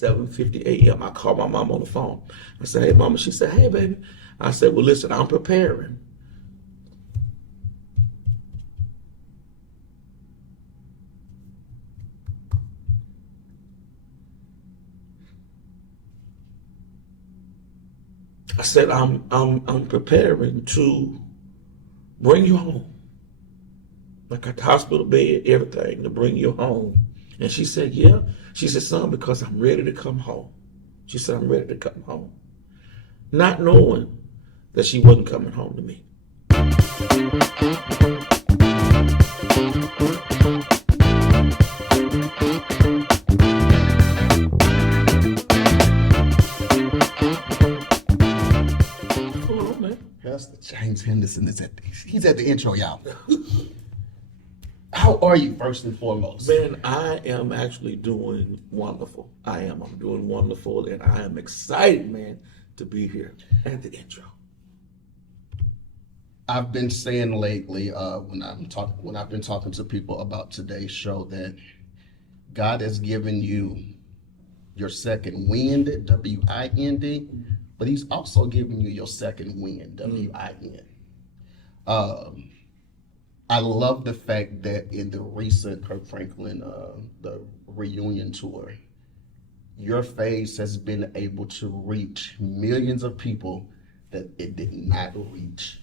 7:50 a.m. I called my mom on the phone. I said, "Hey, mama." She said, "Hey, baby." I said, "Well, listen, I'm preparing." I said, I'm preparing to bring you home. Like at the hospital bed, everything to bring you home." And she said, "Yeah." She said, "Son, because I'm ready to come home." She said, "I'm ready to come home." Not knowing that she wasn't coming home to me. Oh, man. Pastor James Henderson he's at the intro, y'all. How are you, first and foremost? Man, I am actually doing wonderful. I'm doing wonderful, and I am excited, man, to be here at the intro. I've been saying lately, when I've been talking to people about today's show, that God has given you your second wind, W-I-N-D, but He's also given you your second wind, W-I-N. I love the fact that in the recent Kirk Franklin, the reunion tour, your face has been able to reach millions of people that it did not reach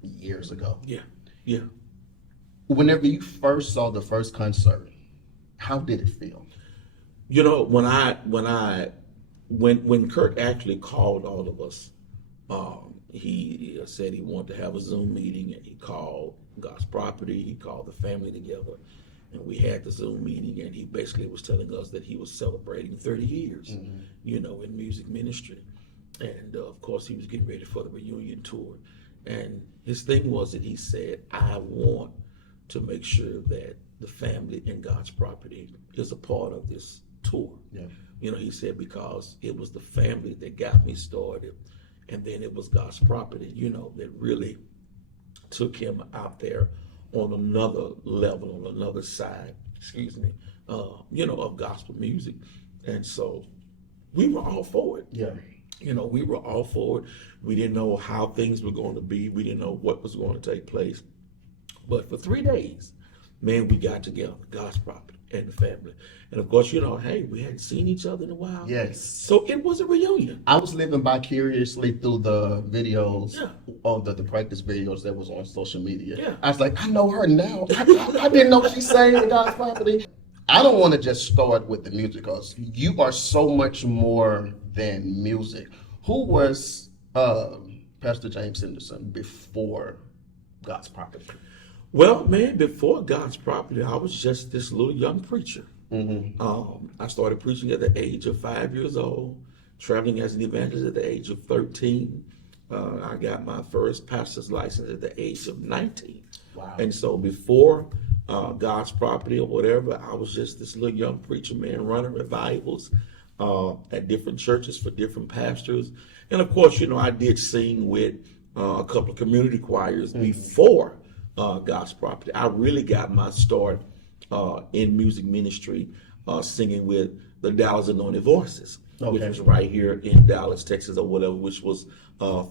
years ago. Yeah. Whenever you first saw the first concert, how did it feel? You know, when Kirk actually called all of us, he said he wanted to have a Zoom meeting, and he called God's Property, he called the family together, and we had the Zoom meeting, and he basically was telling us that he was celebrating 30 years, in music ministry. And of course, he was getting ready for the reunion tour. And his thing was that he said, "I want to make sure that the family and God's Property is a part of this tour." Yeah. He said, because it was the family that got me started, and then it was God's Property, that really took him out there on another level, on another side, of gospel music. And so we were all for it. Yeah. We were all for it. We didn't know how things were going to be. We didn't know what was going to take place. But for 3 days, man, we got together, God's Property and the family. And of course, hey, we hadn't seen each other in a while. Yes. So it was a reunion. I was living vicariously through the videos, of the practice videos that was on social media. Yeah. I was like, I know her now. I didn't know she sang God's Property. I don't want to just start with the music, because you are so much more than music. Who was Pastor James Henderson before God's Property? Well, man, before God's Property, I was just this little young preacher. I started preaching at the age of 5 years old, traveling as an evangelist at the age of 13. I got my first pastor's license at the age of 19. Wow. And so before God's Property or whatever, I was just this little young preacher, man, running revivals at different churches for different pastors. And of course, I did sing with a couple of community choirs before God's Property. I really got my start in music ministry singing with the Dallas Anointed Voices, which was right here in Dallas, Texas, or whatever, which was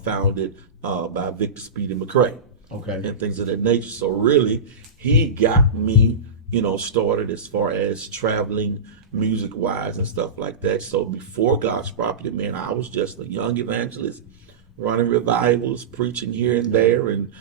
founded by Victor Speedy McCrae. And things of that nature. So really, he got me, started as far as traveling music-wise and stuff like that. So before God's Property, man, I was just a young evangelist running revivals, preaching here and there, and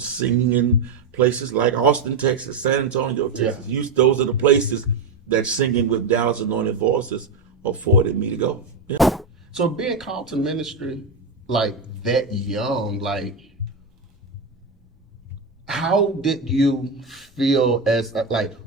singing in places like Austin, Texas, San Antonio, Texas. Those are the places that singing with Dallas Anointed Voices afforded me to go. Yeah. So being called to ministry like that young, how did you feel as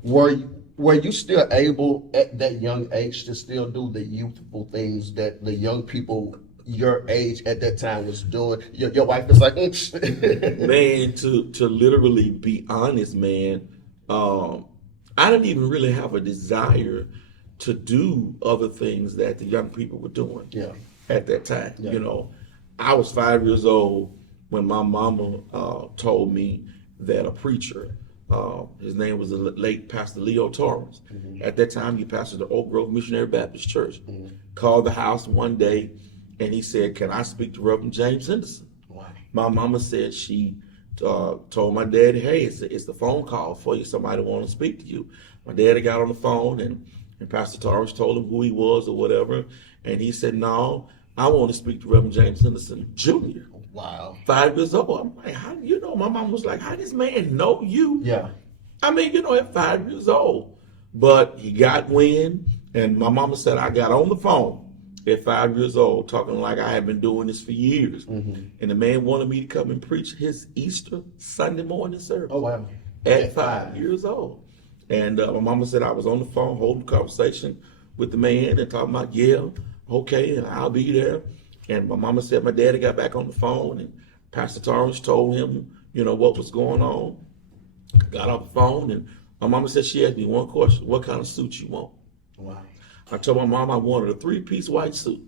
were you still able at that young age to still do the youthful things that the young people your age at that time was doing? Your wife was like, Man, to literally be honest, man, I didn't even really have a desire to do other things that the young people were doing at that time. I was 5 years old when my mama told me that a preacher His name was the late Pastor Leo Torrance. At that time, he pastored the Oak Grove Missionary Baptist Church. Called the house one day, and he said, "Can I speak to Reverend James Henderson?" Wow. My mama said she told my daddy, "Hey, it's the phone call for you. Somebody want to speak to you." My daddy got on the phone, and Pastor Torrance told him who he was or whatever, and he said, "No, I want to speak to Reverend James Henderson Jr." Wow. 5 years old. I'm like, how, my mom was like, "How this man know you?" Yeah. I mean, at 5 years old. But he got wind, and my mama said I got on the phone at 5 years old, talking like I had been doing this for years. And the man wanted me to come and preach his Easter Sunday morning service. Oh, wow. At 5 years old. And my mama said I was on the phone holding a conversation with the man and talking about, yeah, okay, and I'll be there. And my mama said my daddy got back on the phone, and Pastor Torrance told him, what was going on. Got off the phone, and my mama said she asked me one question: "What kind of suit you want?" Wow. I told my mom I wanted a 3-piece white suit,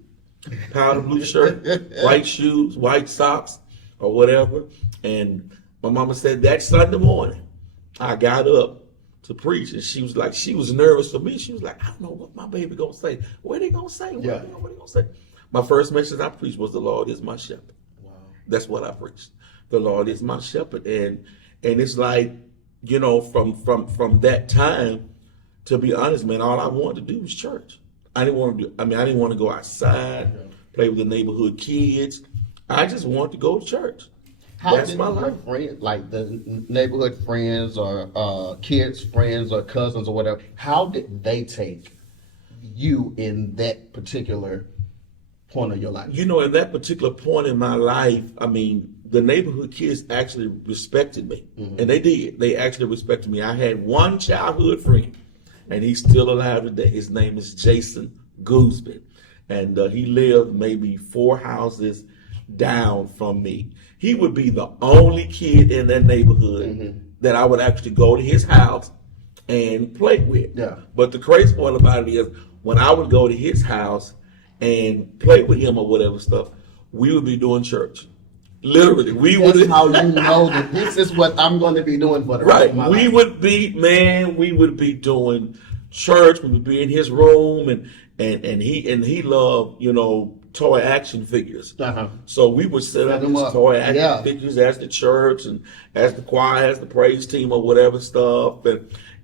powder blue shirt, white shoes, white socks, or whatever. And my mama said that Sunday morning, I got up to preach, and she was nervous for me. She was like, "I don't know what my baby gonna say. What they gonna say? What they gonna say?" My first message I preached was, "The Lord is my shepherd." Wow. That's what I preached. The Lord is my shepherd, and it's like, from that time, to be honest, man, all I wanted to do was church. I didn't want to go outside, play with the neighborhood kids. I just wanted to go to church. That's my life. Friend, like the neighborhood friends or kids' friends or cousins or whatever, how did they take you in that particular point of your life? In that particular point in my life, the neighborhood kids actually respected me. And they did. They actually respected me. I had one childhood friend, and he's still alive today. His name is Jason Gooseby. And he lived maybe 4 houses down from me. He would be the only kid in that neighborhood that I would actually go to his house and play with. Yeah. But the crazy part about it is, when I would go to his house and play with him or whatever stuff, we would be doing church. Literally, we would. That's how you know that this is what I'm going to be doing for the rest of my life. We would be doing church. We would be in his room, and he loved, toy action figures. So we would set up his toy action figures as the church and as the choir, as the praise team or whatever stuff,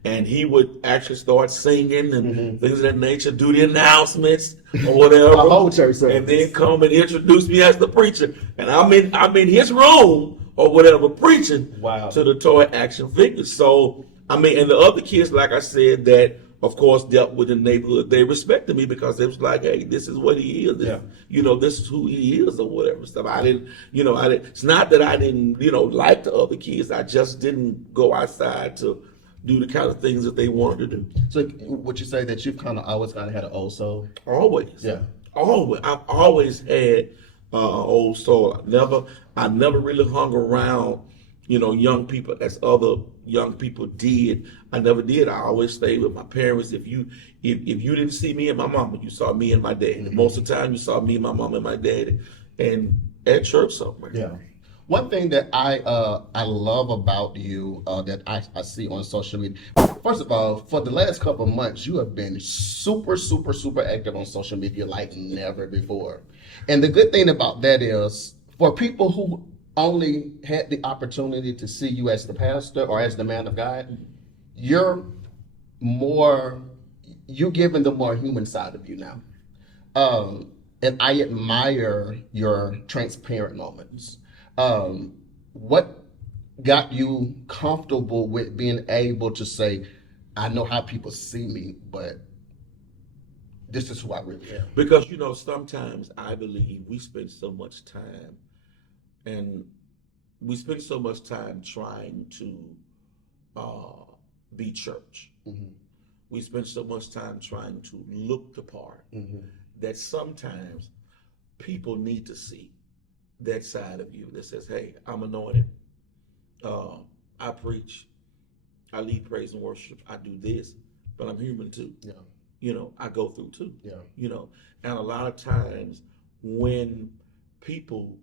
and he would actually start singing and things of that nature, do the announcements or whatever, a whole church service, and then come and introduce me as the preacher. And I'm in his room or whatever preaching to the toy action figures. So and the other kids, like I said, that of course dealt with the neighborhood, they respected me because it was like, hey, this is what he is. This is who he is or whatever stuff. I didn't. It's not that I didn't, like the other kids. I just didn't go outside to do the kind of things that they wanted to do. So would you say that you've always had an old soul? Always. Yeah. Always. I've always had an old soul. I never really hung around, young people as other young people did. I never did. I always stayed with my parents. If you didn't see me and my mama, you saw me and my dad. Most of the time you saw me and my mom and my daddy and at church somewhere. Yeah. One thing that I love about you that I see on social media, first of all, for the last couple of months, you have been super, super, super active on social media like never before. And the good thing about that is, for people who only had the opportunity to see you as the pastor or as the man of God, you're giving the more human side of you now. And I admire your transparent moments. What got you comfortable with being able to say, I know how people see me, but this is who I really am? Because, sometimes I believe we spend so much time trying to be church. We spend so much time trying to look the part that sometimes people need to see that side of you that says, hey, I'm anointed, I preach, I lead praise and worship, I do this, but I'm human too. I go through too. And a lot of times when people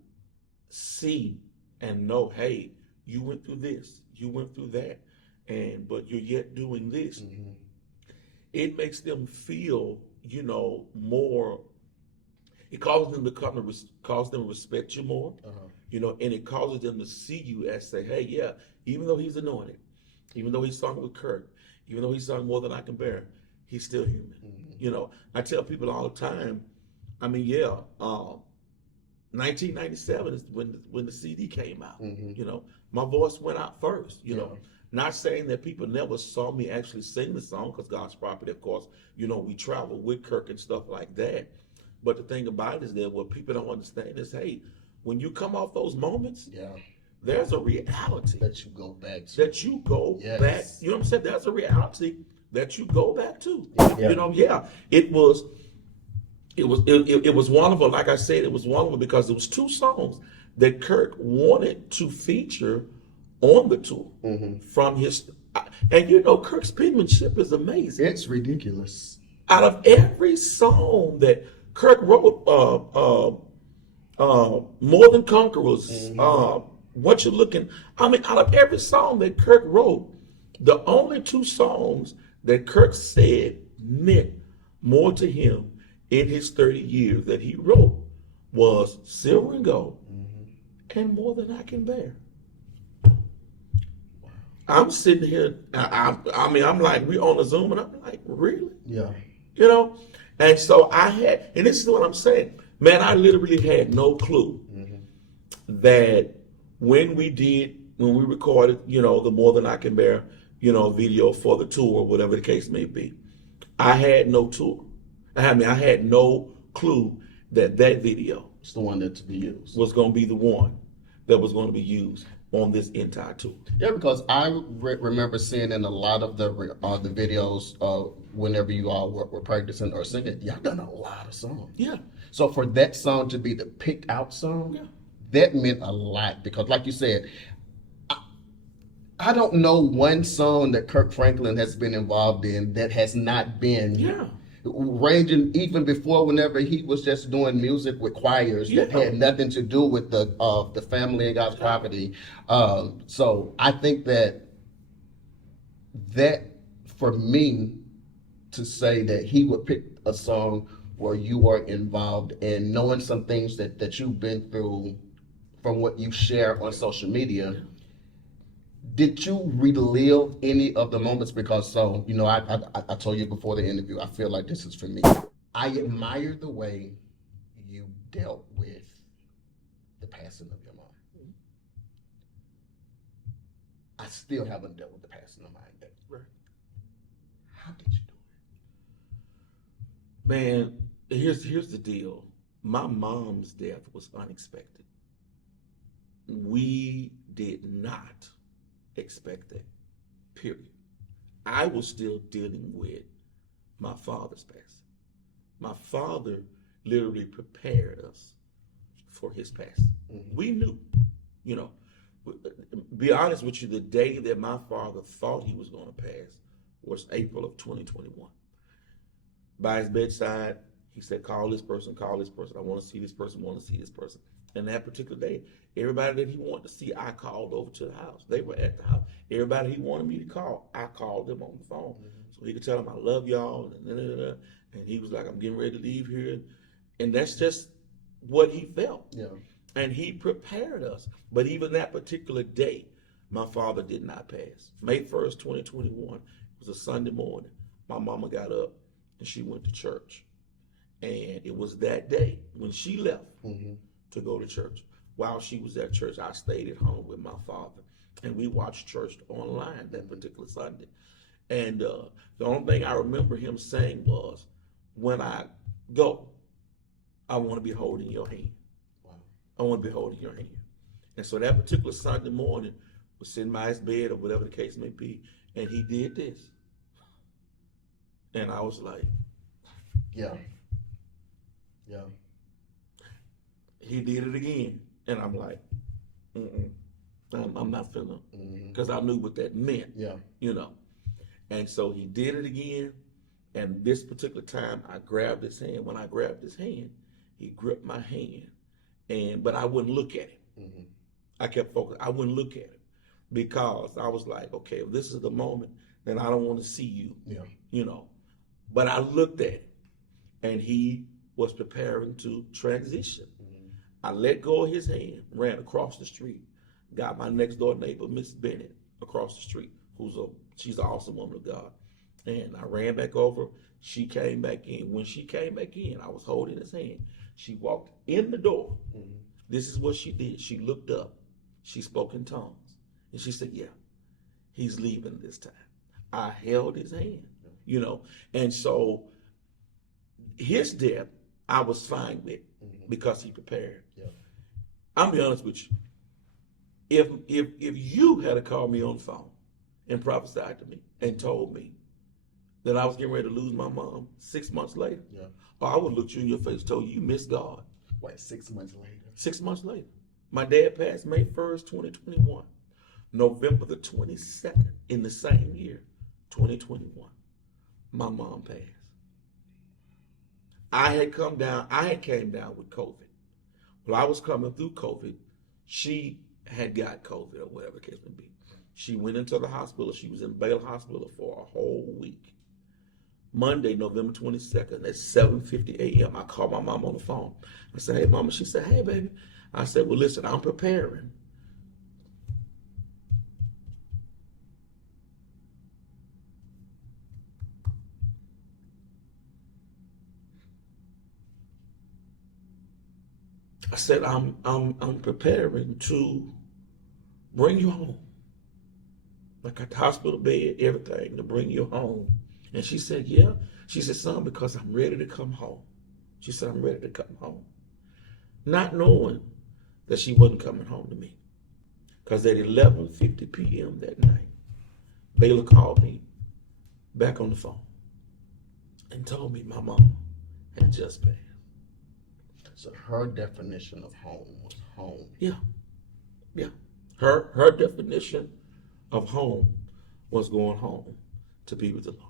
see and know, hey, you went through this, you went through that, but you're yet doing this. It makes them feel, more. It causes them to cause them to respect you more, and it causes them to see you as say, hey, yeah, even though he's anointed, even though he sung with Kirk, even though he sung More Than I Can Bear, he's still human. I tell people all the time, 1997 is when the CD came out. My voice went out first. Not saying that people never saw me actually sing the song, because God's Property, of course, we travel with Kirk and stuff like that. But the thing about it is that what people don't understand is, hey, when you come off those moments, there's a reality that you go back to. That you go back. You know what I'm saying? There's a reality that you go back to. It was one of them. Like I said, it was one of them because it was two songs that Kirk wanted to feature on the tour from his. And Kirk's penmanship is amazing. It's ridiculous. Out of every song that Kirk wrote, More Than Conquerors, What You Looking. Out of every song that Kirk wrote, the only two songs that Kirk said meant more to him in his 30 years that he wrote was Silver and Gold and More Than I Can Bear. I'm sitting here, I'm like, we on a Zoom, and I'm like, really? Yeah. And so and this is what I'm saying, man, I literally had no clue that when we recorded, the More Than I Can Bear, video for the tour, whatever the case may be, I had no tour. I had no clue that video It's the one that's to be used. was going to be the one that was going to be used on this entire tour. Yeah, because I remember seeing in a lot of the videos whenever you all were practicing or singing, y'all done a lot of songs. Yeah. So for that song to be the picked out song, that meant a lot because, like you said, I don't know one song that Kirk Franklin has been involved in that has not been ranging even before whenever he was just doing music with choirs that had nothing to do with the family and God's property. So I think that for me to say that he would pick a song where you are involved and knowing some things that you've been through from what you share on social media. Did you relive any of the moments? Because I told you before the interview, I feel like this is for me. I admire the way you dealt with the passing of your mom. I still haven't dealt with the passing of mine yet. Right. How did you do it? Man, here's the deal. My mom's death was unexpected. We did not expect that, period. I was still dealing with my father's passing. My father literally prepared us for his passing. We knew, be honest with you, the day that my father thought he was going to pass was April of 2021. By his bedside, he said, call this person, I want to see this person, And that particular day, everybody that he wanted to see, I called over to the house. They were at the house. Everybody he wanted me to call, I called them on the phone. So he could tell them, I love y'all. And he was like, I'm getting ready to leave here. And that's just what he felt. Yeah. And he prepared us. But even that particular day, my father did not pass. May 1st, 2021, it was a Sunday morning. My mama got up and she went to church. And it was that day when she left to go to church. While she was at church, I stayed at home with my father, and we watched church online that particular Sunday. And the only thing I remember him saying was, when I go, I want to be holding your hand. Wow. I want to be holding your hand. And so that particular Sunday morning, was sitting by his bed or whatever the case may be, and he did this. And I was like, yeah. He did it again. And I'm like, I'm not feeling it. Because I knew what that meant, And so he did it again. And this particular time, I grabbed his hand. When I grabbed his hand, he gripped my hand. But I wouldn't look at him. I kept focused. I wouldn't look at him. because I was like, okay, if this is the moment, then I don't want to see you, Yeah. you know. But I looked at it, and he was preparing to transition. I let go of his hand, ran across the street, got my next door neighbor, Miss Bennett, across the street, she's an awesome woman of God. And I ran back over. She came back in. When she came back in, I was holding his hand. She walked in the door. This is what she did. She looked up. She spoke in tongues. And she said, yeah, he's leaving this time. I held his hand, you know. And so his death, I was fine with because he prepared. Yeah. I'm be honest with you. If you had called me on the phone and prophesied to me and told me that I was getting ready to lose my mom 6 months later, I would look you in your face and told you missed God. Wait, 6 months later? 6 months later. My dad passed May 1st, 2021. November the 22nd in the same year, 2021, my mom passed. I had came down with COVID. While I was coming through COVID, she had got COVID or whatever the case may be. She went into the hospital. She was in Baylor Hospital for a whole week. Monday, November 22nd at 7:50 a.m., I called my mom on the phone. I said, hey, mama. She said, hey, baby. I said, well, listen, I'm preparing. I said, I'm preparing to bring you home. Like at the hospital bed, everything, to bring you home. And she said, yeah. She said, son, because I'm ready to come home. She said, I'm ready to come home. Not knowing that she wasn't coming home to me. Because at 11:50 p.m. that night, Baylor called me back on the phone and told me my mom had just passed. So her definition of home was home. Yeah. Yeah. Her definition of home was going home to be with the Lord.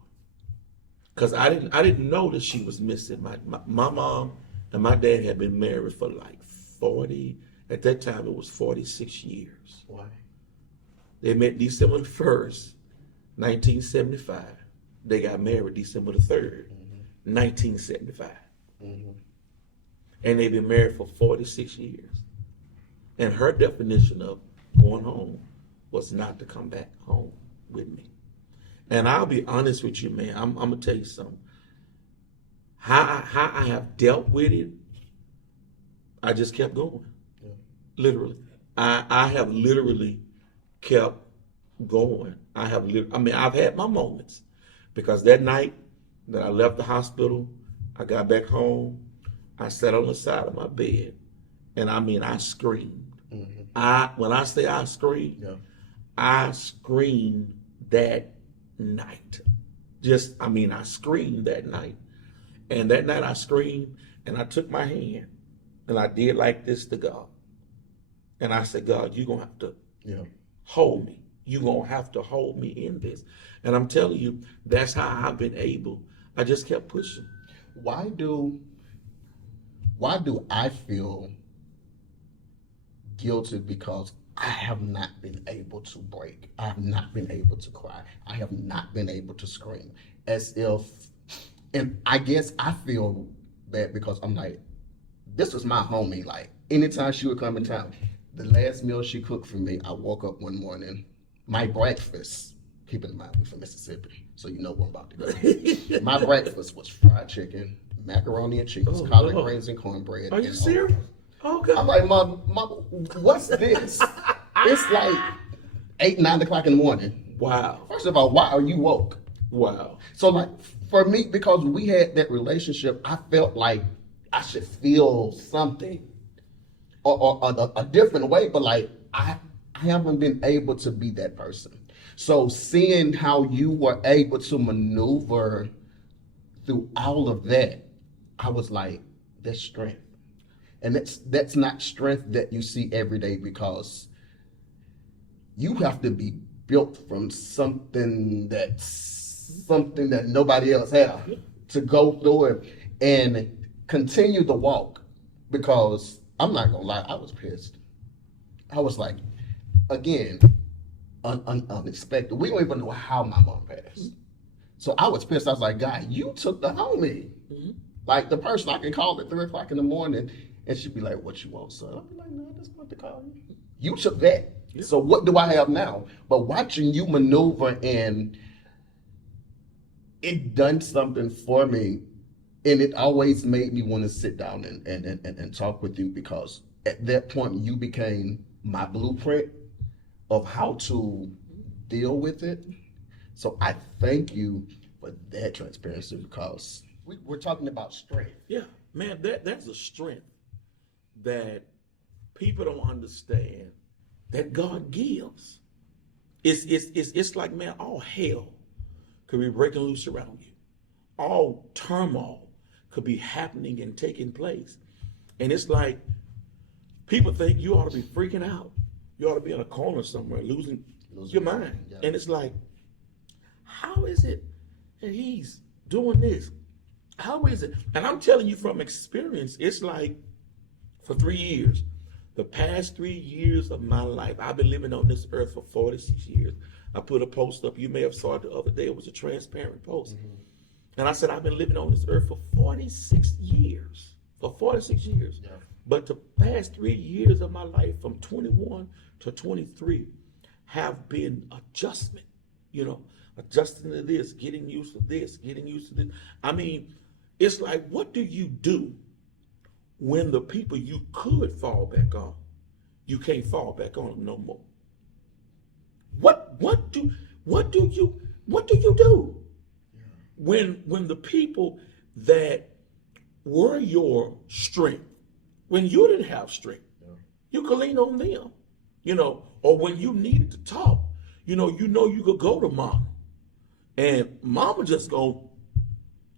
Because I didn't know that she was missing. My mom and my dad had been married for like 40, at that time it was 46 years. Why? They met December the 1st, 1975. They got married December the 3rd, 1975. And they've been married for 46 years. And her definition of going home was not to come back home with me. And I'll be honest with you, man. I'm going to tell you something. How I have dealt with it, I just kept going. Yeah. Literally. I have literally kept going. I've had my moments. Because that night that I left the hospital, I got back home, I sat on the side of my bed, and I screamed. When I say I screamed, I screamed that night. I screamed that night. And that night I screamed, and I took my hand, and I did like this to God. And I said, God, you're going to have to hold me. You're going to have to hold me in this. And I'm telling you, that's how I've been able. I just kept pushing. Why do I feel guilty? Because I have not been able to break. I have not been able to cry. I have not been able to scream. And I guess I feel bad because I'm like, this was my homie. Like, anytime she would come in town, the last meal she cooked for me, I woke up one morning, my breakfast, keep in mind, we're from Mississippi, so you know where I'm about to go. My breakfast was fried chicken, macaroni and cheese, collard greens and cornbread. Are you serious? Oh, God. I'm like, Mom, what's this? It's like 8, 9 o'clock in the morning. Wow. First of all, why are you woke? Wow. So, like, for me, because we had that relationship, I felt like I should feel something or a different way, but like, I haven't been able to be that person. So seeing how you were able to maneuver through all of that, I was like, that's strength. And that's not strength that you see every day, because you have to be built from something that nobody else has to go through it and continue the walk. Because I'm not gonna lie, I was pissed. I was like, again, unexpected. We don't even know how my mom passed. So I was pissed. I was like, God, you took the homie. Like the person I can call at 3 o'clock in the morning, and she'd be like, what you want, son? I'll be like, no, I just want to call you. You took that. So what do I have now? But watching you maneuver, and it done something for me, and it always made me want to sit down and talk with you, because at that point you became my blueprint of how to deal with it. So I thank you for that transparency, because we're talking about strength. Yeah, man, that's a strength that people don't understand that God gives. It's like, man, all hell could be breaking loose around you. All turmoil could be happening and taking place. And it's like, people think you ought to be freaking out. You ought to be in a corner somewhere, losing your mind. Yeah. And it's like, how is it that he's doing this? How is it? And I'm telling you from experience, it's like, for 3 years, the past 3 years of my life, I've been living on this earth for 46 years. I put a post up. You may have saw it the other day. It was a transparent post. And I said, I've been living on this earth for 46 years. For 46 years. Yeah. But the past 3 years of my life, from 21 to 23, have been adjustment. Adjusting to this, getting used to this, getting used to this. I mean, it's like, what do you do when the people you could fall back on, you can't fall back on them no more? What do you do when the people that were your strength, when you didn't have strength, you could lean on them, or when you needed to talk, you could go to mama, and mama just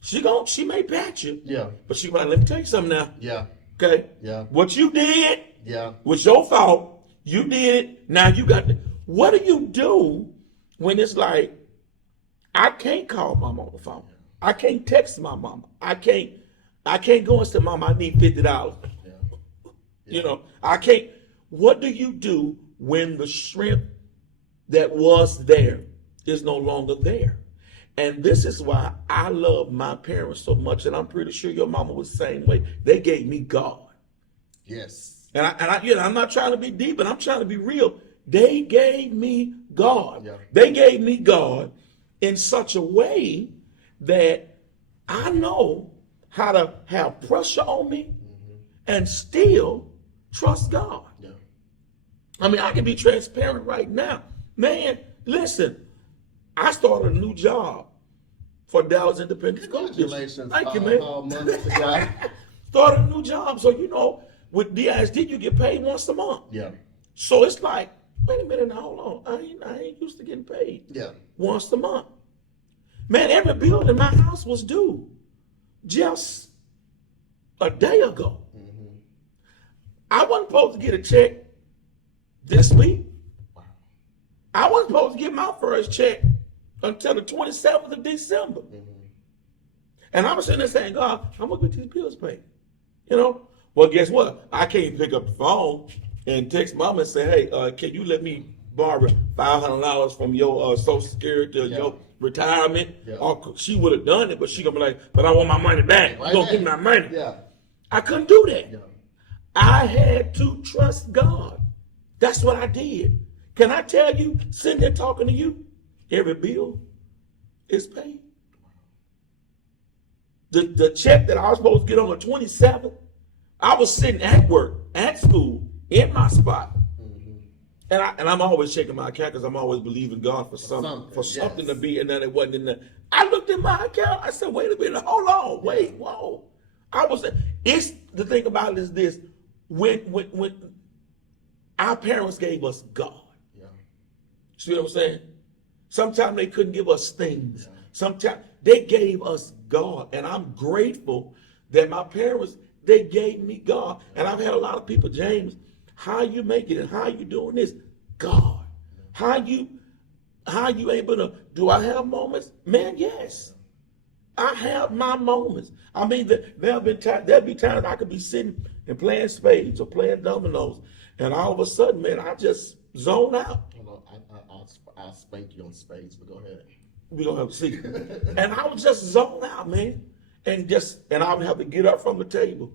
she may pat you, but she might, let me tell you something now, okay, what you did, was your fault. You did it. Now you got to. What do you do when it's like, I can't call mama on the phone, I can't text my mama, I can't go and say, mama, I need $50. I can't. What do you do when the strength that was there is no longer there? And this is why I love my parents so much, and I'm pretty sure your mama was the same way. They gave me God. Yes. And I'm not trying to be deep, but I'm trying to be real. They gave me God. Yeah. They gave me God in such a way that I know how to have pressure on me and still trust God. Yeah. I mean, I can be transparent right now. Man, listen, I started a new job for Dallas Independent School District. Congratulations. Thank you, man. Started a new job. So, with DISD, you get paid once a month. Yeah. So it's like, wait a minute, now, hold on. I ain't used to getting paid once a month. Man, every bill in my house was due just a day ago. I wasn't supposed to get a check this week. Wow. I wasn't supposed to get my first check until the 27th of December. And I was sitting there saying, God, I'm going to get these bills paid. Well, guess what? I can't pick up the phone and text mama and say, hey, can you let me borrow $500 from your Social Security or your retirement? Or she would have done it, but she going to be like, but I want my money back. You're going to give me my money. Yeah. I couldn't do that. Yeah. I had to trust God. That's what I did. Can I tell you, sitting there talking to you, every bill is paid. The check that I was supposed to get on the 27th, I was sitting at work, at school, in my spot. And I'm always checking my account because I'm always believing God for something to be, and then it wasn't in there. I looked at my account. I said, wait a minute, hold on, wait, whoa. It's the thing about it is this: when our parents gave us God, see what I'm saying? Sometimes they couldn't give us things. Sometimes they gave us God, and I'm grateful that my parents, they gave me God. And I've had a lot of people, James, how you make it and how you doing this? God. How you able to, do I have moments? Man, yes. I have my moments. I mean, there'll be times I could be sitting and playing spades or playing dominoes, and all of a sudden, man, I just zone out. I'll spank you on spades, but go ahead. We gonna have to see. And I would just zone out, man, and I would have to get up from the table,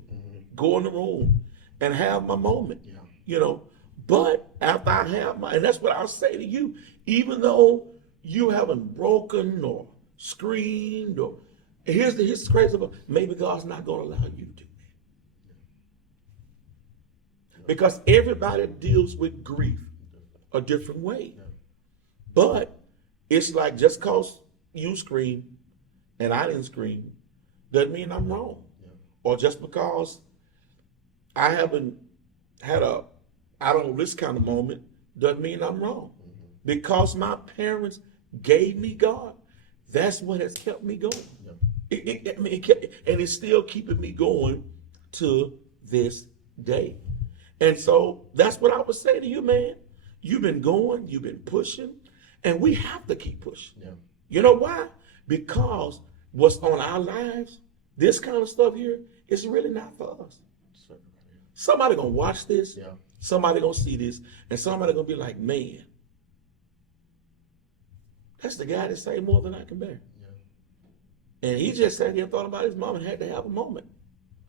go in the room, and have my moment. Yeah. You know, but after I have and that's what I'll say to you, even though you haven't broken or screamed or here's the crazy about maybe God's not gonna allow you to do that. Because everybody deals with grief a different way. But it's like just cause you scream and I didn't scream doesn't mean I'm wrong. Or just because I haven't had this kind of moment doesn't mean I'm wrong. Because my parents gave me God, that's what has kept me going. And it's still keeping me going to this day. And so that's what I would say to you, man. You've been going, you've been pushing, and we have to keep pushing. Yeah. You know why? Because what's on our lives, this kind of stuff here, is really not for us. Somebody gonna watch this, somebody gonna see this, and somebody gonna be like, man, that's the guy that say more than I can bear. Yeah. And he just sat here and thought about his mom and had to have a moment.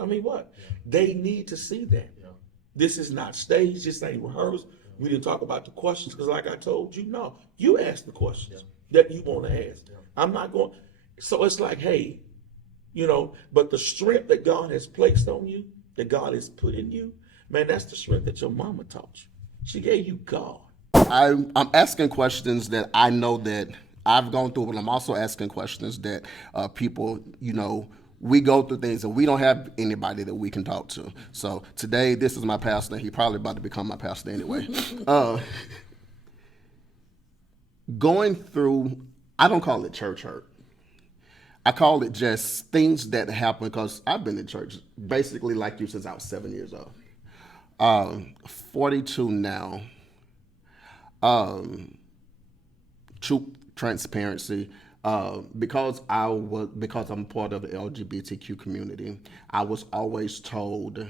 I mean, what? Yeah. They need to see that. Yeah. This is not staged, this ain't rehearsed. We didn't talk about the questions because like I told you, no, you ask the questions that you want to ask. Yeah. I'm not going. So it's like, hey, you know, but the strength that God has placed on you, that God has put in you, man, that's the strength that your mama taught you. She gave you God. I'm asking questions that I know that I've gone through, but I'm also asking questions that people, you know, we go through things and we don't have anybody that we can talk to. So today, this is my pastor. He's probably about to become my pastor anyway. Going through, I don't call it church hurt. I call it just things that happen because I've been in church basically like you since I was 7 years old. 42 now. True transparency. Because I'm part of the LGBTQ community, I was always told,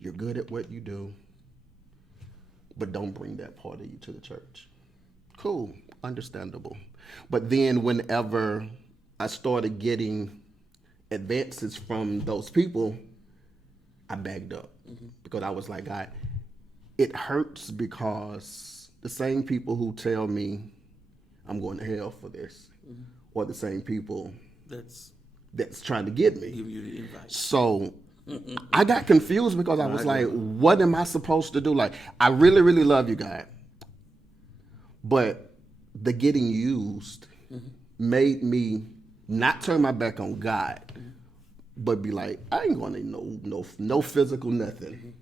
you're good at what you do, but don't bring that part of you to the church. Cool, understandable. But then whenever I started getting advances from those people, I backed up because I was like, God, it hurts because the same people who tell me I'm going to hell for this, or the same people that's trying to get me. Give you the invite. So I got confused because I was like, what am I supposed to do? Like, I really, really love you, God. But the getting used made me not turn my back on God, but be like, I ain't going to no physical nothing.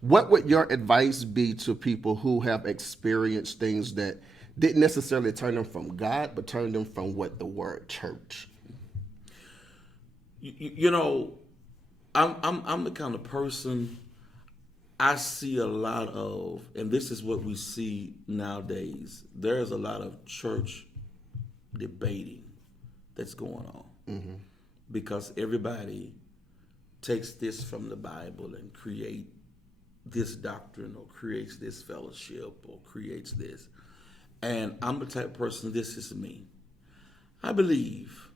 What would your advice be to people who have experienced things that didn't necessarily turn them from God, but turned them from what the word church? You know, I'm the kind of person I see a lot of, and this is what we see nowadays. There's a lot of church debating that's going on because everybody takes this from the Bible and create this doctrine or creates this fellowship or creates this. And I'm the type of person, this is me. I believe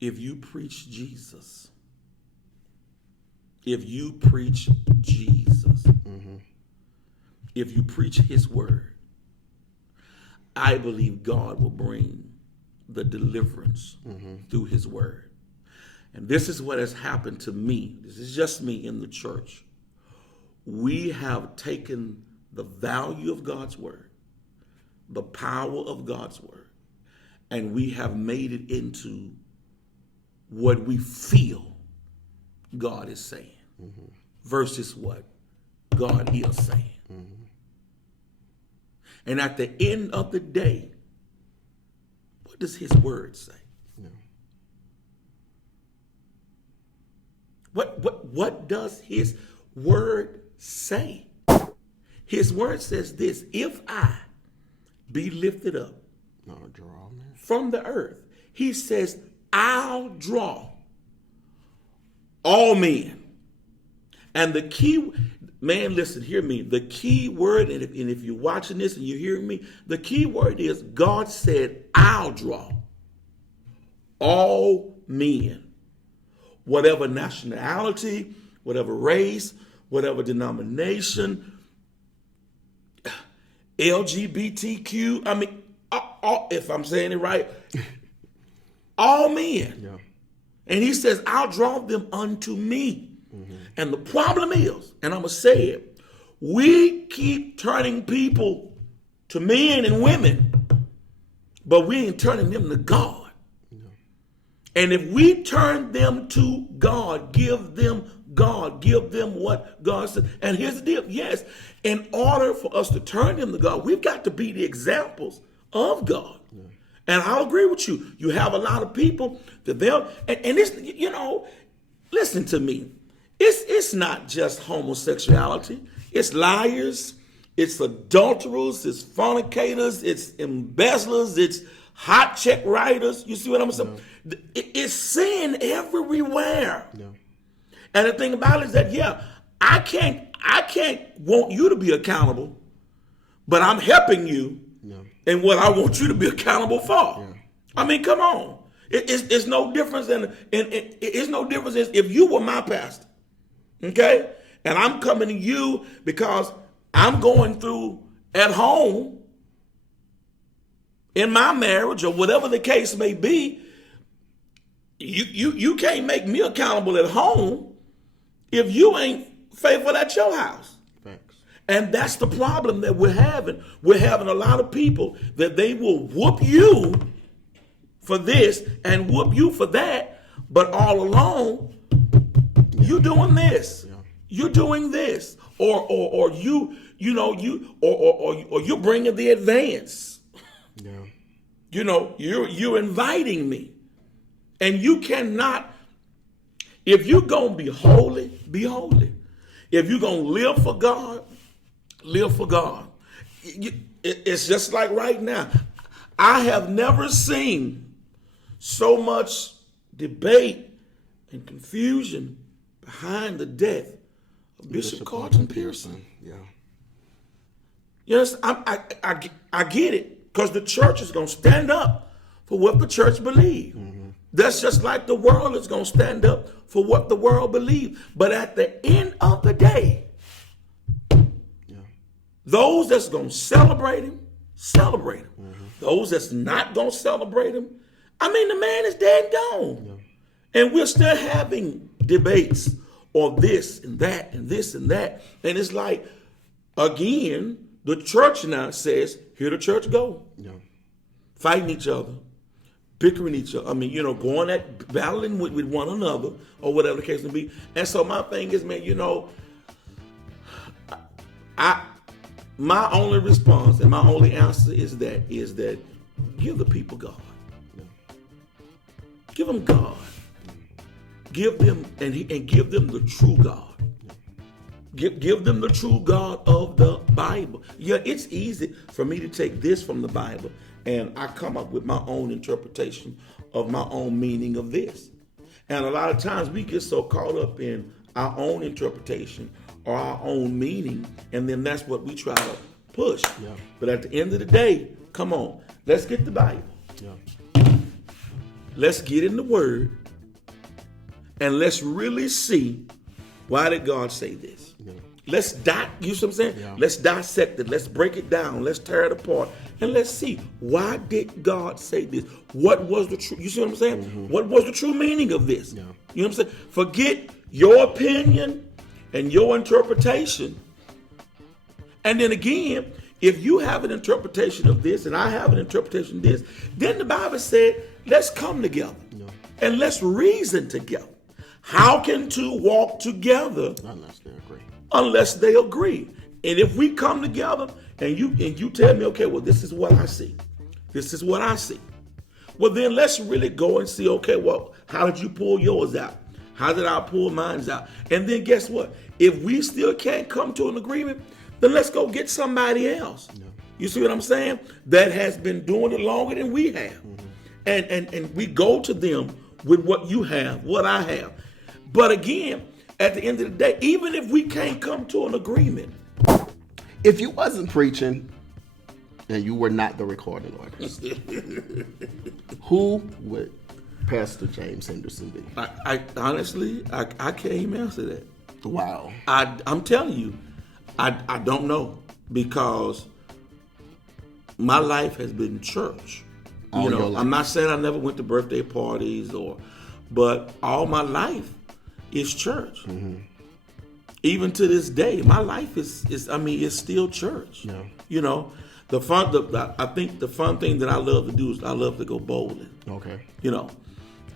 if you preach Jesus, if you preach his word, I believe God will bring the deliverance through his word. And this is what has happened to me. This is just me in the church. We have taken the value of God's word, the power of God's word, and we have made it into what we feel God is saying versus what God is saying. And at the end of the day, what does his word say? No. What does his word say? His word says this: if I be lifted up from the earth, he says, I'll draw all men. And the key, man, listen, hear me. The key word, and if you're watching this and you're hearing me, the key word is God said, I'll draw all men, whatever nationality, whatever race, whatever denomination, LGBTQ. I mean, if I'm saying it right, all men. Yeah. And he says, I'll draw them unto me. And the problem is, and I'm going to say it, we keep turning people to men and women, but we ain't turning them to God. No. And if we turn them to God, give them God, give them what God said. And here's the deal. Yes, in order for us to turn them to God, we've got to be the examples of God. Yeah. And I'll agree with you. You have a lot of people that they'll, and this, you know, listen to me. It's not just homosexuality. It's liars. It's adulterers. It's fornicators. It's embezzlers. It's hot check writers. You see what I'm saying? Yeah. It's sin everywhere. Yeah. And the thing about it is that, yeah, I can't want you to be accountable, but I'm helping you in what I want you to be accountable for. Yeah. I mean, come on. It's no difference it's no difference if you were my pastor. Okay? And I'm coming to you because I'm going through at home in my marriage or whatever the case may be. You can't make me accountable at home if you ain't faithful at your house. Thanks. And that's the problem that we're having. We're having a lot of people that they will whoop you for this and whoop you for that, but all along, you're doing this. Yeah. You're doing this, or you're bringing the advance. Yeah. You know, you're inviting me, and you cannot. If you're gonna be holy, be holy. If you're gonna live for God, live for God. It's just like right now. I have never seen so much debate and confusion behind the death of Bishop Carlton Pearson. Yeah. Yes, I get it, because the church is going to stand up for what the church believes. Mm-hmm. That's just like the world is going to stand up for what the world believes. But at the end of the day, those that's going to celebrate him, celebrate him. Mm-hmm. Those that's not going to celebrate him, I mean, the man is dead and gone. Yeah. And we're still having debates on this and that and this and that. And it's like, again, the church now says, here the church go. Yeah. Fighting each other, bickering each other. I mean, you know, going at battling with one another or whatever the case may be. And so my thing is, man, you know, my only response and my only answer is that give the people God. Give them God. Give them and give them the true God. Give them the true God of the Bible. Yeah, it's easy for me to take this from the Bible and I come up with my own interpretation of my own meaning of this. And a lot of times we get so caught up in our own interpretation or our own meaning, and then that's what we try to push. Yeah. But at the end of the day, come on, let's get the Bible. Yeah. Let's get in the Word, and let's really see, why did God say this? Yeah. Let's you see what I'm saying? Yeah. Let's dissect it. Let's break it down. Let's tear it apart. And let's see, why did God say this? What was the true, you see what I'm saying? Mm-hmm. What was the true meaning of this? Yeah. You know what I'm saying? Forget your opinion and your interpretation. And then again, if you have an interpretation of this and I have an interpretation of this, then the Bible said, let's come together and let's reason together. How can two walk together unless they agree? And if we come together and you tell me, okay, well, this is what I see. This is what I see. Well, then let's really go and see, okay, well, how did you pull yours out? How did I pull mine out? And then guess what? If we still can't come to an agreement, then let's go get somebody else. Yeah. You see what I'm saying? That has been doing it longer than we have. Mm-hmm. And we go to them with what you have, what I have. But again, at the end of the day, even if we can't come to an agreement. If you wasn't preaching and you were not the recording artist, who would Pastor James Henderson be? I honestly, I can't even answer that. Wow. I'm telling you, I don't know, because my life has been church. All your life. I'm not saying I never went to birthday parties but all my life is church. Mm-hmm. Even to this day, my life is it's still church. Yeah. I think the fun thing that I love to do is I love to go bowling. Okay.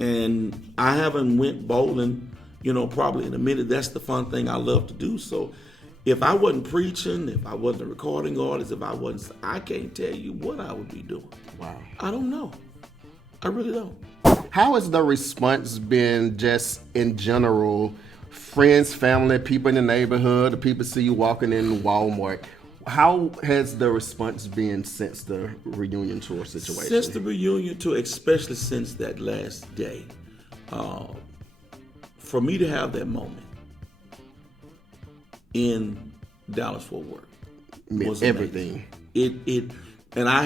And I haven't went bowling, probably in a minute. That's the fun thing I love to do. So if I wasn't preaching, if I wasn't a recording artist, I can't tell you what I would be doing. Wow. I don't know. I really don't. How has the response been just in general? Friends, family, people in the neighborhood, the people see you walking in Walmart. How has the response been since the reunion tour situation? Since the reunion tour, especially since that last day, for me to have that moment in Dallas-Fort Worth was everything. Amazing. And I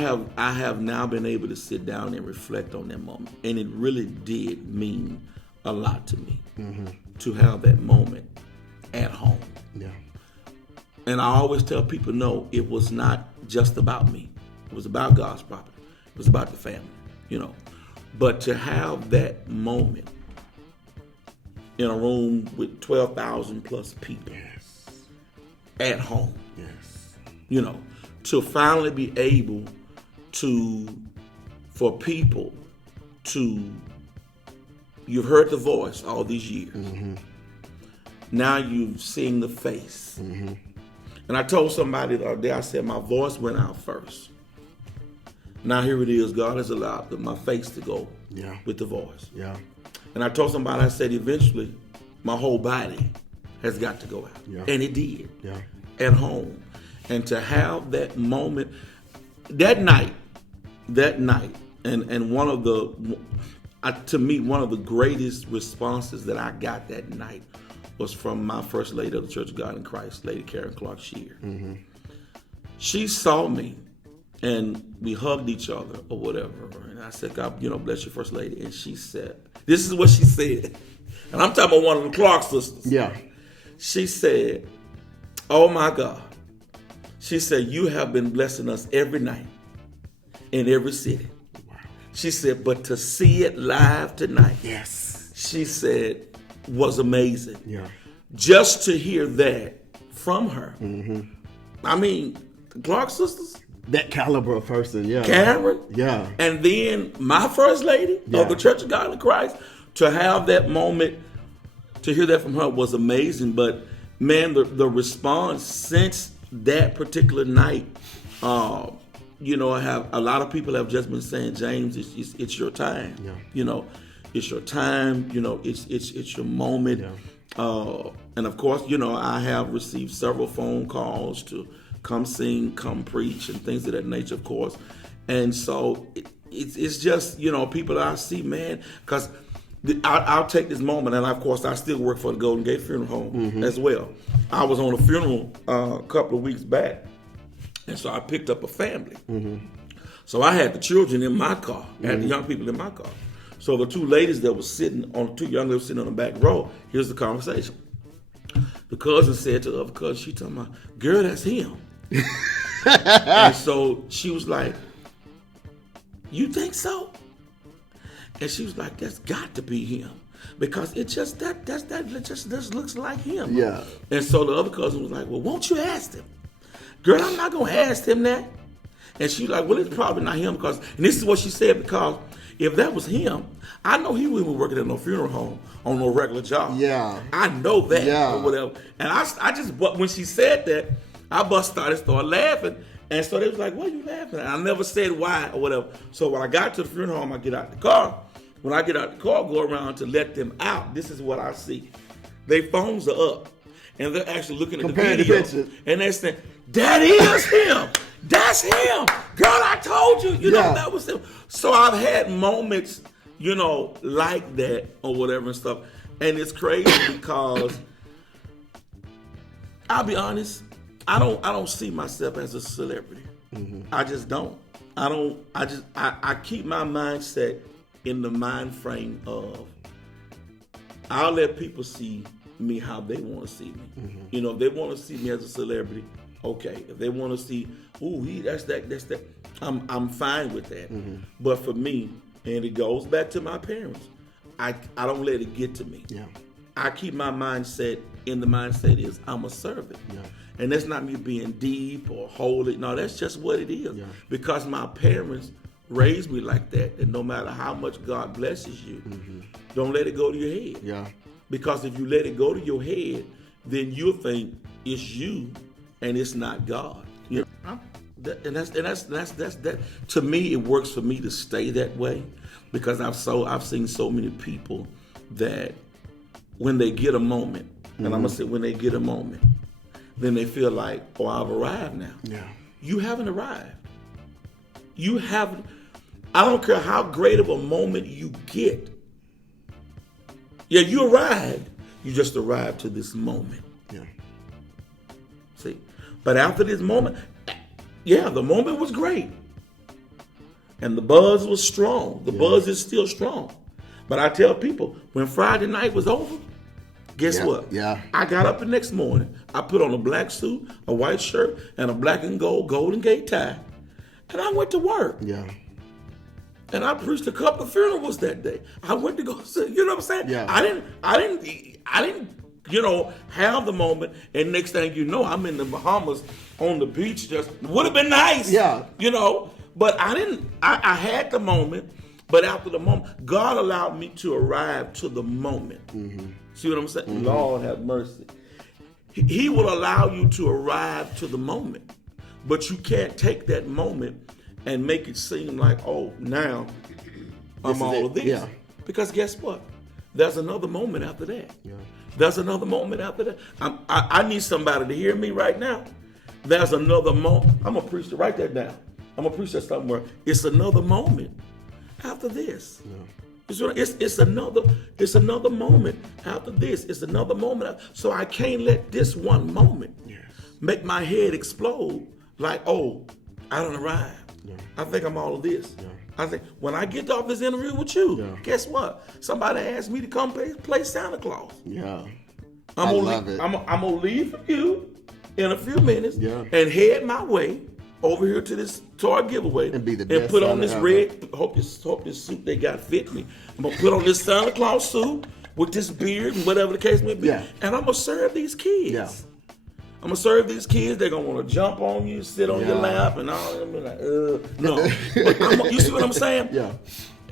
have now been able to sit down and reflect on that moment, and it really did mean a lot to me to have that moment at home. Yeah. And I always tell people, no, it was not just about me. It was about God's property. It was about the family, But to have that moment in a room with 12,000 plus people at home, to finally be able for people you've heard the voice all these years. Mm-hmm. Now you've seen the face. Mm-hmm. And I told somebody the other day, I said, my voice went out first. Now here it is, God has allowed my face to go with the voice. Yeah. And I told somebody, I said, eventually my whole body has got to go out. Yeah. And it did. Yeah. At home. And to have that moment, that night, and one of to me, one of the greatest responses that I got that night was from my first lady of the Church of God in Christ, Lady Karen Clark Shear. Mm-hmm. She saw me, and we hugged each other or whatever. And I said, God, bless your first lady. And she said, this is what she said. And I'm talking about one of the Clark sisters. Yeah. She said, oh my God. She said, you have been blessing us every night in every city. Wow. She said, but to see it live tonight, she said, was amazing. Yeah. Just to hear that from her. Mm-hmm. I mean, the Clark sisters. That caliber of person, yeah. Karen. Yeah. And then my first lady of the Church of God in Christ, to have that moment, to hear that from her was amazing. But man, the response since that particular night, I have a lot of people have just been saying, James, it's your time. Yeah. It's your time. It's your moment. Yeah. And of course, I have received several phone calls to come sing, come preach, and things of that nature, of course. And so it's just people that I see, man, because I'll take this moment, and of course I still work for the Golden Gate Funeral Home as well. I was on a funeral a couple of weeks back, and so I picked up a family. Mm-hmm. So I had the children in my car, I had the young people in my car. So the two ladies that were two young ladies sitting on the back row, here's the conversation. The cousin said to the other cousin, she told me, girl, that's him. And so she was like, you think so? And she was like, that's got to be him. Because it just looks like him. Yeah. And so the other cousin was like, well, won't you ask him? Girl, I'm not going to ask him that. And she was like, well, it's probably not him because, and this is what she said, because if that was him, I know he wouldn't be working at no funeral home on no regular job. Yeah. I know that or whatever. And but when she said that, I started laughing. And so they was like, what are you laughing at? I never said why or whatever. So when I got to the funeral home, I get out the car. When I get out the car, go around to let them out. This is what I see. Their phones are up. And they're actually looking at the video. And they're saying, that is him. That's him. Girl, I told you. That was him. So I've had moments, like that or whatever and stuff. And it's crazy because I'll be honest. I don't see myself as a celebrity. I just don't. I keep my mindset in the mind frame of I'll let people see me how they want to see me. You know, if they want to see me as a celebrity, okay. If they want to see, that's that. I'm fine with that. But for me, and it goes back to my parents, I don't let it get to me. Yeah. I keep my mindset in the mindset is I'm a servant. Yeah. And that's not me being deep or holy. No, that's just what it is. Yeah. Because my parents raised me like that. And no matter how much God blesses you, don't let it go to your head. Yeah. Because if you let it go to your head, then you'll think it's you and it's not God. You know? And that's that. To me, it works for me to stay that way because I've seen so many people that when they get a moment, and I'm gonna say when they get a moment, then they feel like, oh, I've arrived now. Yeah. You haven't arrived. You haven't. I don't care how great of a moment you get. Yeah, you arrived. You just arrived to this moment. Yeah. See, but after this moment, yeah, the moment was great, and the buzz was strong. The buzz is still strong. But I tell people, when Friday night was over, guess what? Yeah. I got up the next morning. I put on a black suit, a white shirt, and a black and gold Golden Gate tie, and I went to work. Yeah. And I preached a couple of funerals that day. I went to go see, you know what I'm saying? Yeah. I didn't, have the moment. And next thing you know, I'm in the Bahamas on the beach. Just would have been nice. Yeah. But I didn't. I had the moment, but after the moment, God allowed me to arrive to the moment. See what I'm saying? Lord have mercy. He will allow you to arrive to the moment, but you can't take that moment and make it seem like, oh, now I'm all of this. Yeah. Because guess what? There's another moment after that. Yeah. There's another moment after that. I need somebody to hear me right now. There's another moment. I'm going to preach it. Write that down. I'm going to preach that somewhere. It's another moment after this. Yeah. It's another moment after this. It's another moment. So I can't let this one moment make my head explode like, oh, I done arrived. Yeah. I think I'm all of this. Yeah. I think when I get off this interview with you, guess what? Somebody asked me to come play Santa Claus. Yeah. I'm gonna leave for you in a few minutes and head my way over here to this toy giveaway and be the best and put on Santa this ever. red. Hope this suit they got fit me. I'm gonna put on this Santa Claus suit with this beard and whatever the case may be, and I'm gonna serve these kids. Yeah. I'm gonna serve these kids. They're gonna want to jump on you, sit on your lap, and all them be like, no. But you see what I'm saying? Yeah.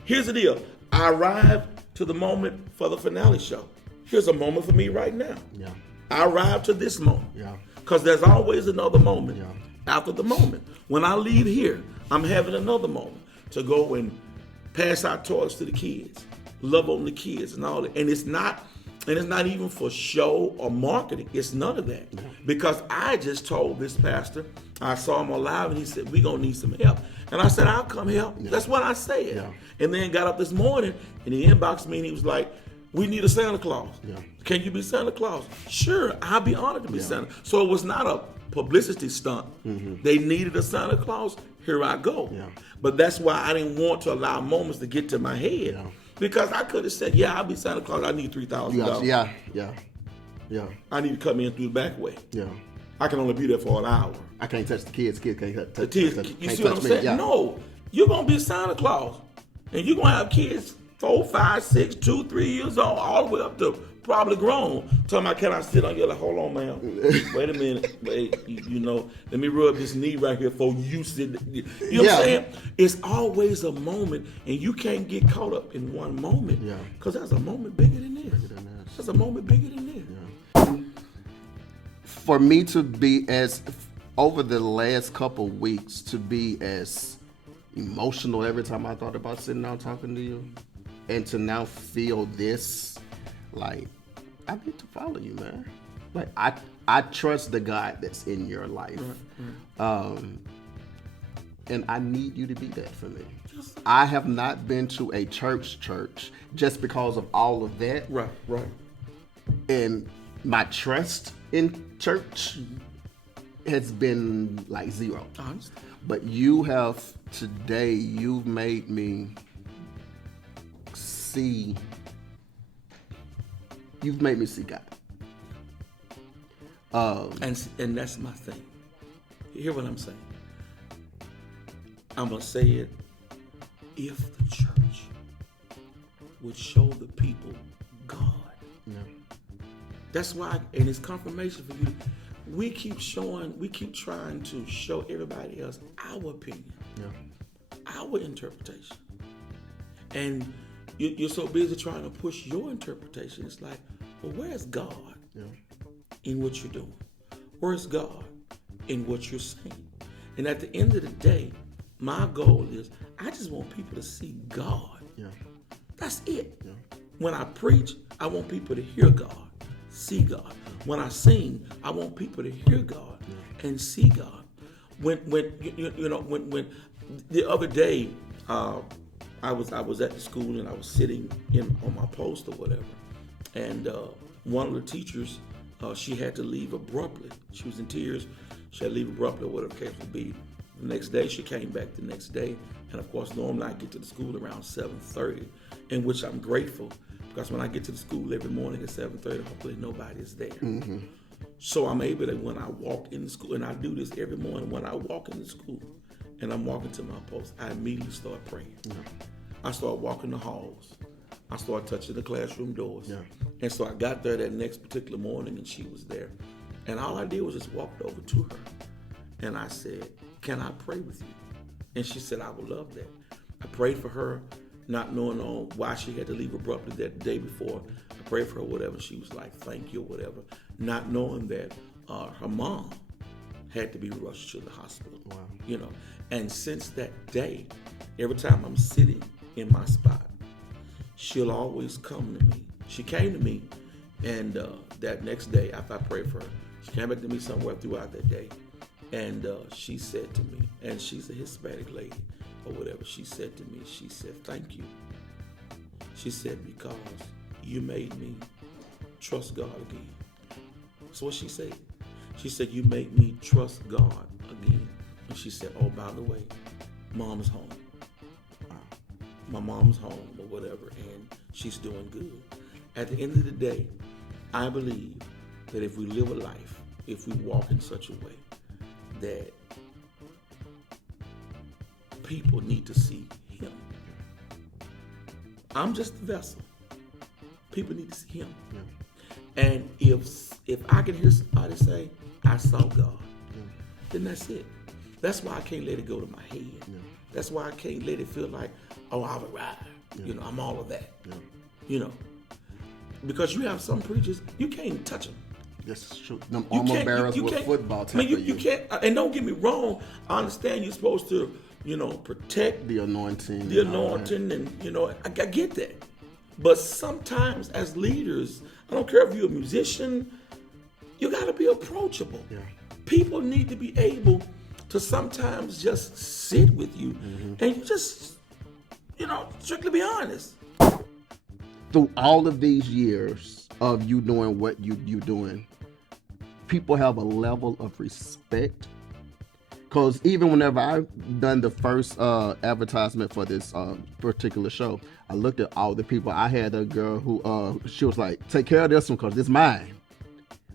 Here's the deal. I arrived to the moment for the finale show. Here's a moment for me right now. Yeah. I arrived to this moment. Yeah. Because there's always another moment. Yeah. After the moment. When I leave here, I'm having another moment to go and pass out toys to the kids, love on the kids and all that. And it's not even for show or marketing. It's none of that. Yeah. Because I just told this pastor, I saw him on live and he said, we're going to need some help. And I said, I'll come help. Yeah. That's what I said. Yeah. And then got up this morning and he inboxed me and he was like, we need a Santa Claus. Yeah. Can you be Santa Claus? Sure, I'll be honored to be Santa. So it was not a publicity stunt. Mm-hmm. They needed a Santa Claus. Here I go. Yeah. But that's why I didn't want to allow moments to get to my head. Yeah. Because I could have said, I'll be Santa Claus. I need $3,000. Yeah. I need to come in through the back way. Yeah. I can only be there for an hour. I can't touch the kids. Kids can't touch the kids. You see what I'm saying? Yeah. No. You're going to be Santa Claus. And you're going to have kids 4, 5, 6, 2, 3 years old, all the way up to probably grown. Tell me, can I sit on you? Like, hold on, man. Wait a minute. Wait, let me rub this knee right here before you sit. You know what I'm saying? It's always a moment, and you can't get caught up in one moment. Yeah. Because there's a moment bigger than this. There's a moment bigger than this. Yeah. For me to be over the last couple weeks, to be as emotional every time I thought about sitting down talking to you, and to now feel this, like, I need to follow you, man. Like, I trust the God that's in your life. And I need you to be that for me. I have not been to a church just because of all of that. Right. And my trust in church has been like zero. Honest. But you've made me see God. And that's my thing. You hear what I'm saying? I'm gonna say it. If the church would show the people God, that's why, and it's confirmation for you. We keep trying to show everybody else our opinion, our interpretation, and you're so busy trying to push your interpretation. It's like, well, where's God in what you're doing? Where's God in what you're saying? And at the end of the day, my goal is I just want people to see God. That's it. When I preach, I want people to hear God, see God. When I sing, I want people to hear God and see God. When the other day, I was at the school and I was sitting on my post or whatever, and one of the teachers, she had to leave abruptly. She was in tears. She had to leave abruptly, or whatever the case would be. The next day, she came back the next day, and of course, normally I get to the school around 7:30, in which I'm grateful, because when I get to the school every morning at 7:30, hopefully nobody is there. So I'm able to, when I walk in the school, and I do this every morning, when I walk in the school and I'm walking to my post, I immediately start praying. I start walking the halls. I start touching the classroom doors. And so I got there that next particular morning, and she was there. And all I did was just walked over to her. And I said, can I pray with you? And she said, I would love that. I prayed for her, not knowing why she had to leave abruptly that day before. I prayed for her, whatever. She was like, thank you, or whatever. Not knowing that her mom had to be rushed to the hospital. And since that day, every time I'm sitting in my spot, she'll always come to me. She came to me, and that next day, after I prayed for her, she came back to me somewhere throughout that day. And she said to me, and she's a Hispanic lady or whatever, she said to me, she said, thank you. She said, because you made me trust God again. That's what she said. She said, you made me trust God again. And she said, oh, by the way, Mom is home. My mom's home or whatever, and she's doing good. At the end of the day, I believe that if we live a life, if we walk in such a way, that people need to see Him. I'm just the vessel. People need to see Him. And if I can hear somebody say, I saw God, then that's it. That's why I can't let it go to my head. That's why I can't let it feel like, oh, I've arrived. I'm all of that. Because you have some preachers, you can't touch them. This is true. Them armor bearers with football tackle you can't. And don't get me wrong. I understand you're supposed to, protect the anointing. And I get that. But sometimes as leaders, I don't care if you're a musician, you got to be approachable. People need to be able to sometimes just sit with you and you just, strictly be honest. Through all of these years of you doing what you're doing, people have a level of respect. Because even whenever I've done the first advertisement for this particular show, I looked at all the people. I had a girl who, she was like, take care of this one because it's mine.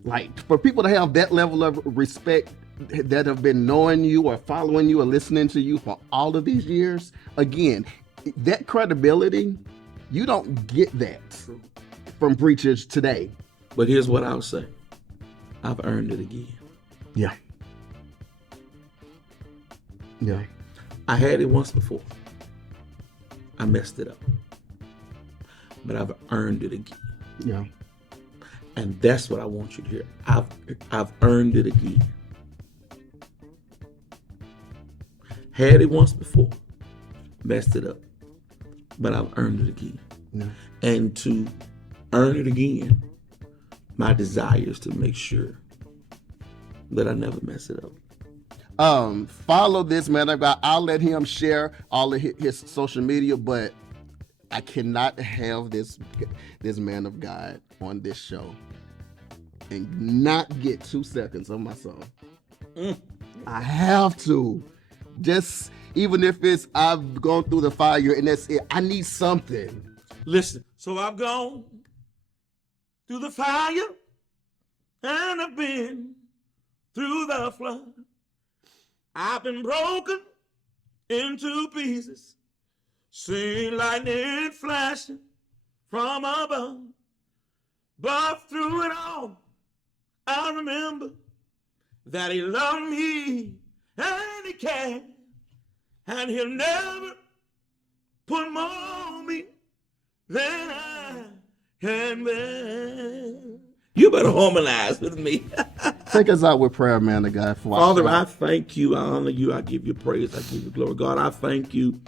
Like, for people to have that level of respect that have been knowing you or following you or listening to you for all of these years, again, that credibility, you don't get that from preachers today. But here's what I'll say. I've earned it again. Yeah. I had it once before. I messed it up. But I've earned it again. Yeah. And that's what I want you to hear. I've earned it again. Had it once before. Messed it up. But I've earned it again. Yeah. And to earn it again, my desire is to make sure that I never mess it up. Follow this man of God. I'll let him share all of his social media, but I cannot have this man of God on this show and not get 2 seconds of my song. Mm. I have to. Just even if it's I've gone through the fire and that's it. I need something. Listen, so I've gone through the fire and I've been through the flood. I've been broken into pieces, seen lightning flashing from above. But through it all, I remember that he loved me and he cared, and he'll never put more on me than I can bear. You better harmonize with me. Take us out with prayer, man of God. Father, I thank you. I honor you. I give you praise. I give you glory. God, I thank you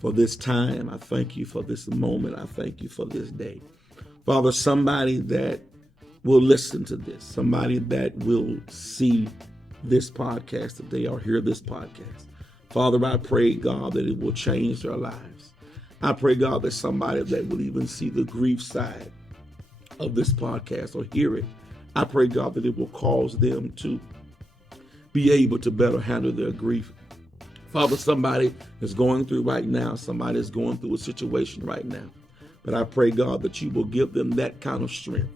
for this time. I thank you for this moment. I thank you for this day. Father, somebody that will listen to this, somebody that will see this podcast today or hear this podcast. Father, I pray, God, that it will change their lives. I pray, God, that somebody that will even see the grief side of this podcast or hear it. I pray, God, that it will cause them to be able to better handle their grief. Father, somebody is going through right now. Somebody is going through a situation right now. But I pray, God, that you will give them that kind of strength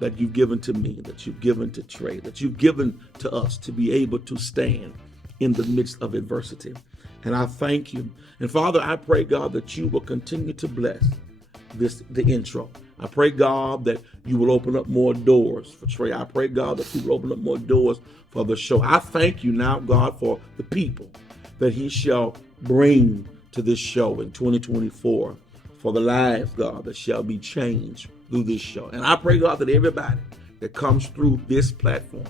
that you've given to me, that you've given to Trey, that you've given to us to be able to stand in the midst of adversity. And I thank you. And Father, I pray, God, that you will continue to bless the intro. I pray, God, that you will open up more doors for Trey. I pray, God, that you will open up more doors for the show. I thank you now, God, for the people that he shall bring to this show in 2024, for the lives, God, that shall be changed through this show. And I pray, God, that everybody that comes through this platform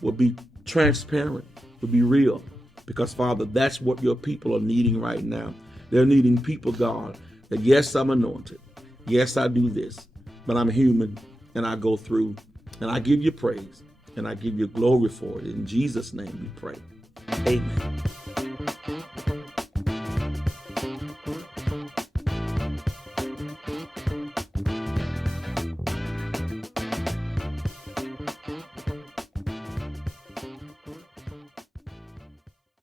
will be transparent, will be real. Because, Father, that's what your people are needing right now. They're needing people, God, that yes, I'm anointed. Yes, I do this, but I'm human and I go through, and I give you praise and I give you glory for it. In Jesus' name we pray. Amen.